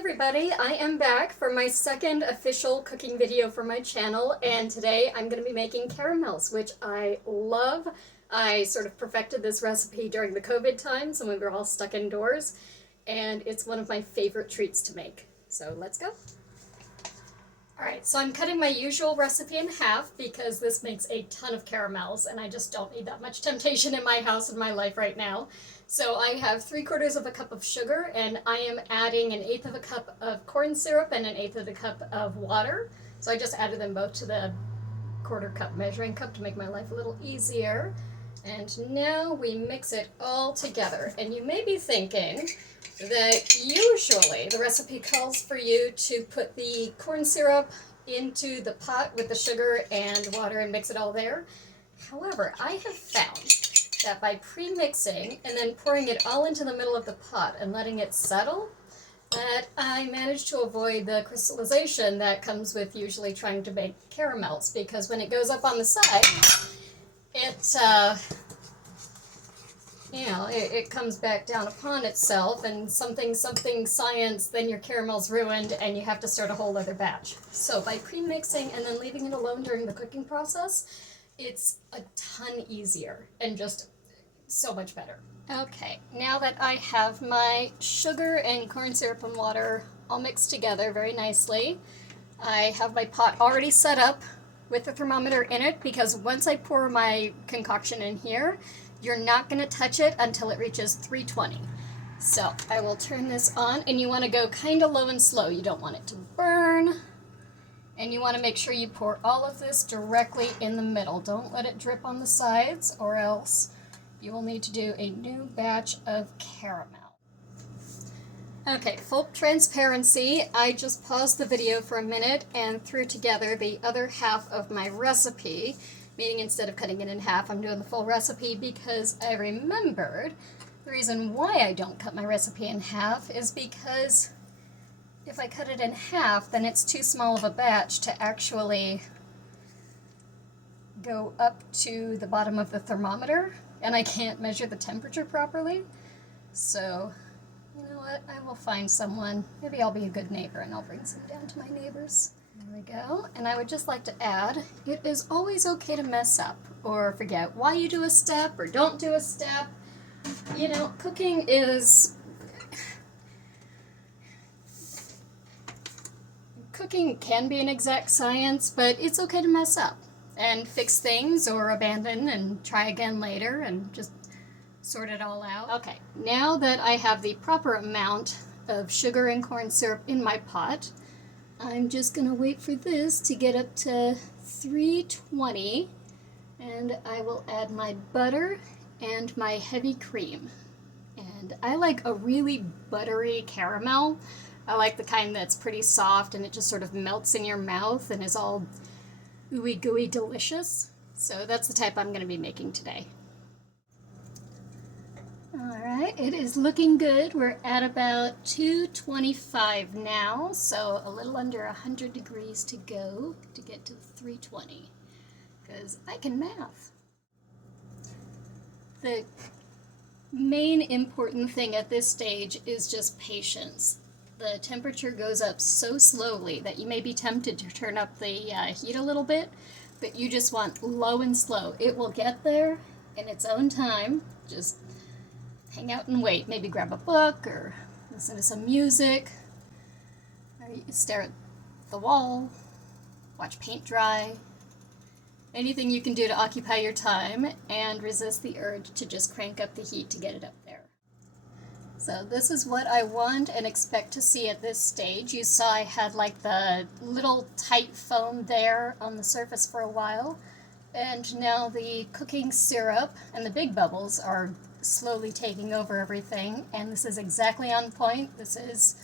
everybody, I am back for my second official cooking video for my channel, and today I'm going to be making caramels, which I love. I sort of perfected this recipe during the COVID times when we were all stuck indoors, and it's one of my favorite treats to make. So let's go. Alright, so I'm cutting my usual recipe in half because this makes a ton of caramels and I just don't need that much temptation in my house and my life right now. So I have 3/4 of a cup of sugar and I am adding 1/8 of a cup of corn syrup and 1/8 of a cup of water. So I just added them both to the 1/4 cup measuring cup to make my life a little easier. And now we mix it all together. And you may be thinking that usually the recipe calls for you to put the corn syrup into the pot with the sugar and water and mix it all there. However, I have found that by pre-mixing and then pouring it all into the middle of the pot and letting it settle, that I managed to avoid the crystallization that comes with usually trying to bake caramels, because when it goes up on the side, it comes back down upon itself, and something science, then your caramel's ruined and you have to start a whole other batch. So by pre-mixing and then leaving it alone during the cooking process, it's a ton easier and just so much better. Okay, now that I have my sugar and corn syrup and water all mixed together very nicely, I have my pot already set up with the thermometer in it, because once I pour my concoction in here, you're not going to touch it until it reaches 320. So I will turn this on, and you want to go kind of low and slow. You don't want it to burn, and you want to make sure you pour all of this directly in the middle. Don't let it drip on the sides, or else you will need to do a new batch of caramel. Okay, full transparency, I just paused the video for a minute and threw together the other half of my recipe, meaning instead of cutting it in half, I'm doing the full recipe because I remembered the reason why I don't cut my recipe in half is because if I cut it in half, then it's too small of a batch to actually go up to the bottom of the thermometer, and I can't measure the temperature properly. So, you know what, I will find someone, maybe I'll be a good neighbor and I'll bring some down to my neighbors. There we go. And I would just like to add, it is always okay to mess up or forget why you do a step or don't do a step. You know, cooking can be an exact science, but it's okay to mess up and fix things or abandon and try again later and just sort it all out. Okay, now that I have the proper amount of sugar and corn syrup in my pot, I'm just going to wait for this to get up to 320, and I will add my butter and my heavy cream. And I like a really buttery caramel. I like the kind that's pretty soft and it just sort of melts in your mouth and is all ooey gooey delicious. So that's the type I'm going to be making today. Alright, it is looking good. We're at about 225 now, so a little under 100 degrees to go to get to 320, because I can math. The main important thing at this stage is just patience. The temperature goes up so slowly that you may be tempted to turn up the heat a little bit, but you just want low and slow. It will get there in its own time. Just hang out and wait. Maybe grab a book or listen to some music, or you can stare at the wall, watch paint dry. Anything you can do to occupy your time and resist the urge to just crank up the heat to get it up there. So this is what I want and expect to see at this stage. You saw I had like the little tight foam there on the surface for a while, and now the cooking syrup and the big bubbles are slowly taking over everything, and this is exactly on point. This is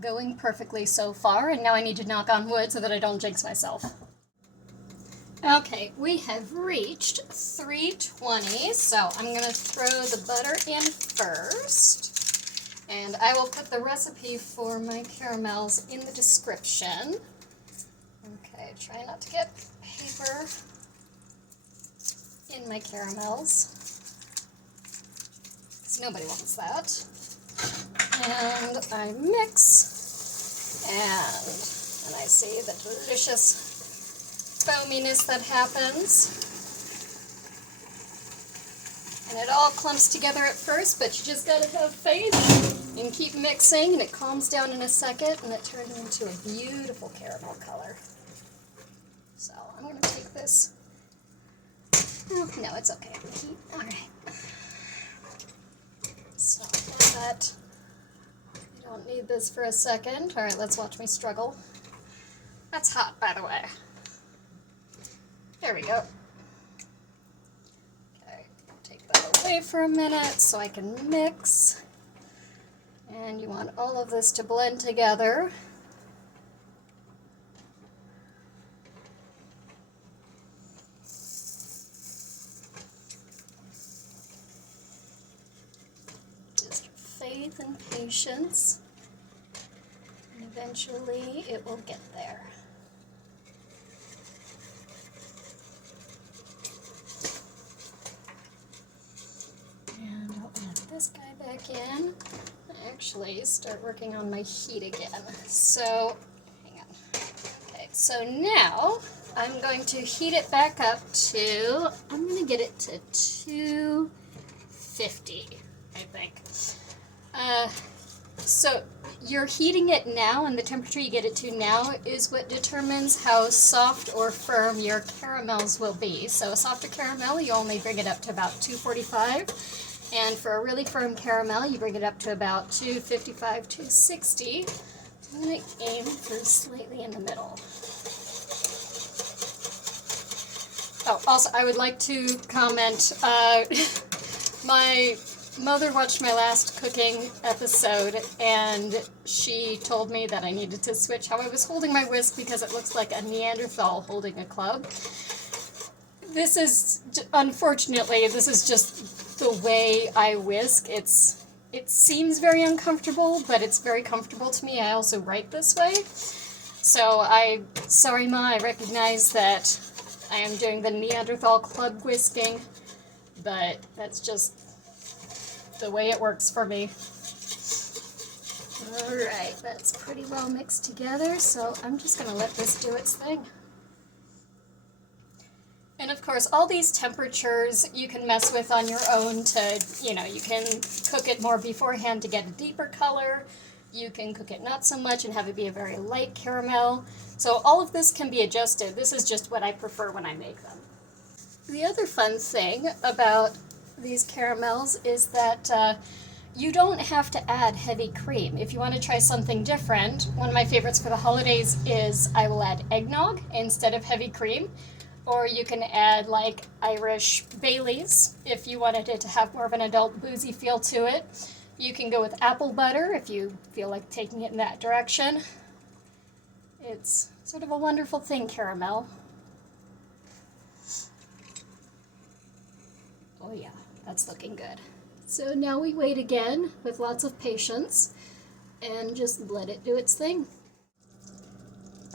going perfectly so far, and now I need to knock on wood so that I don't jinx myself. Okay, we have reached 320, so I'm going to throw the butter in first, and I will put the recipe for my caramels in the description. Okay, try not to get paper in my caramels. Nobody wants that. And I mix And I see the delicious foaminess that happens. And it all clumps together at first, but you just gotta have faith and keep mixing, and it calms down in a second, and it turns into a beautiful caramel color. So I'm gonna take this. Oh, no, it's okay. All right. So that. I don't need this for a second. All right, let's watch me struggle. That's hot, by the way. There we go. Take that away for a minute so I can mix. And you want all of this to blend together. Just faith and patience. And eventually it will get there. This guy back in. Actually start working on my heat again. So, hang on. Okay, so now I'm going to heat it back up to, I'm going to get it to 250, I think. So you're heating it now, and the temperature you get it to now is what determines how soft or firm your caramels will be. So a softer caramel, you only bring it up to about 245. And for a really firm caramel, you bring it up to about 255, 260. I'm going to aim for slightly in the middle. Oh, also, I would like to comment, my mother watched my last cooking episode, and she told me that I needed to switch how I was holding my whisk because it looks like a Neanderthal holding a club. This is, unfortunately, this is just the way I whisk. It seems very uncomfortable, but it's very comfortable to me. I also write this way. So sorry Ma, I recognize that I am doing the Neanderthal club whisking, but that's just the way it works for me. Alright, that's pretty well mixed together, so I'm just going to let this do its thing. And of course, all these temperatures you can mess with on your own to, you can cook it more beforehand to get a deeper color. You can cook it not so much and have it be a very light caramel. So all of this can be adjusted. This is just what I prefer when I make them. The other fun thing about these caramels is that you don't have to add heavy cream. If you want to try something different, one of my favorites for the holidays is I will add eggnog instead of heavy cream. Or you can add like Irish Baileys if you wanted it to have more of an adult boozy feel to it. You can go with apple butter if you feel like taking it in that direction. It's sort of a wonderful thing, caramel. Oh yeah, that's looking good. So now we wait again with lots of patience and just let it do its thing.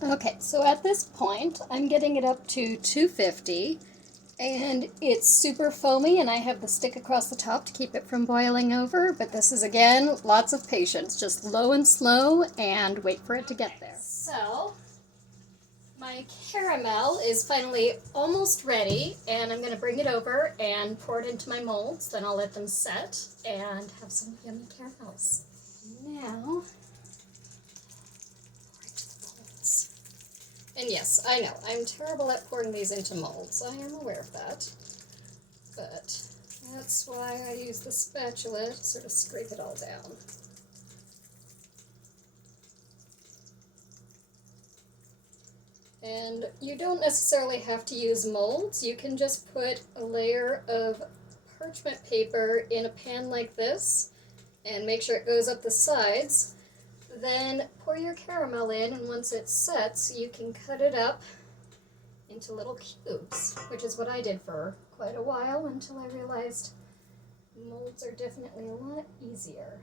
Okay, so at this point, I'm getting it up to 250, and it's super foamy, and I have the stick across the top to keep it from boiling over, but this is, again, lots of patience. Just low and slow, and wait for it to get there. So, my caramel is finally almost ready, and I'm going to bring it over and pour it into my molds, then I'll let them set, and have some yummy caramels. Now, and yes, I know, I'm terrible at pouring these into molds. I am aware of that. But that's why I use the spatula to sort of scrape it all down. And you don't necessarily have to use molds. You can just put a layer of parchment paper in a pan like this and make sure it goes up the sides. Then pour your caramel in, and once it sets, you can cut it up into little cubes, which is what I did for quite a while until I realized molds are definitely a lot easier.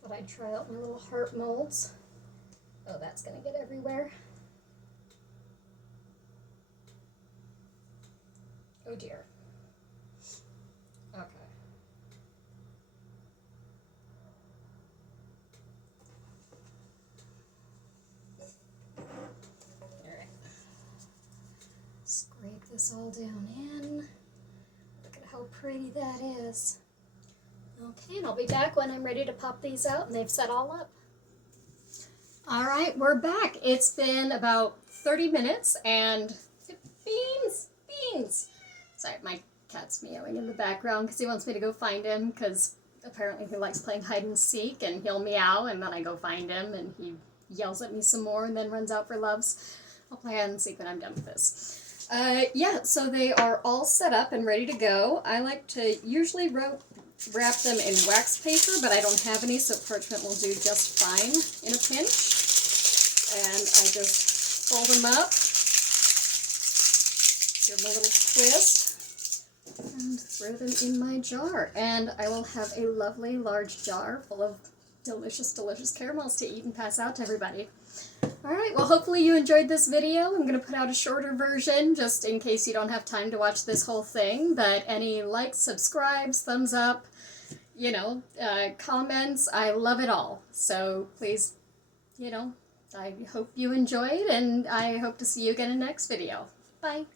But I'd try out my little heart molds. Oh, that's going to get everywhere. Oh dear. Okay. this all down in. Look at how pretty that is. Okay, and I'll be back when I'm ready to pop these out and they've set all up. All right, we're back. It's been about 30 minutes and Beans! Sorry, my cat's meowing in the background because he wants me to go find him because apparently he likes playing hide and seek, and he'll meow and then I go find him and he yells at me some more and then runs out for loves. I'll play hide and seek when I'm done with this. Yeah, so they are all set up and ready to go. I like to usually wrap them in wax paper, but I don't have any, so parchment will do just fine in a pinch. And I just fold them up, give them a little twist, and throw them in my jar. And I will have a lovely large jar full of delicious, delicious caramels to eat and pass out to everybody. Alright, well hopefully you enjoyed this video. I'm going to put out a shorter version just in case you don't have time to watch this whole thing, but any likes, subscribes, thumbs up, you know, comments, I love it all. So please, you know, I hope you enjoyed, and I hope to see you again in the next video. Bye!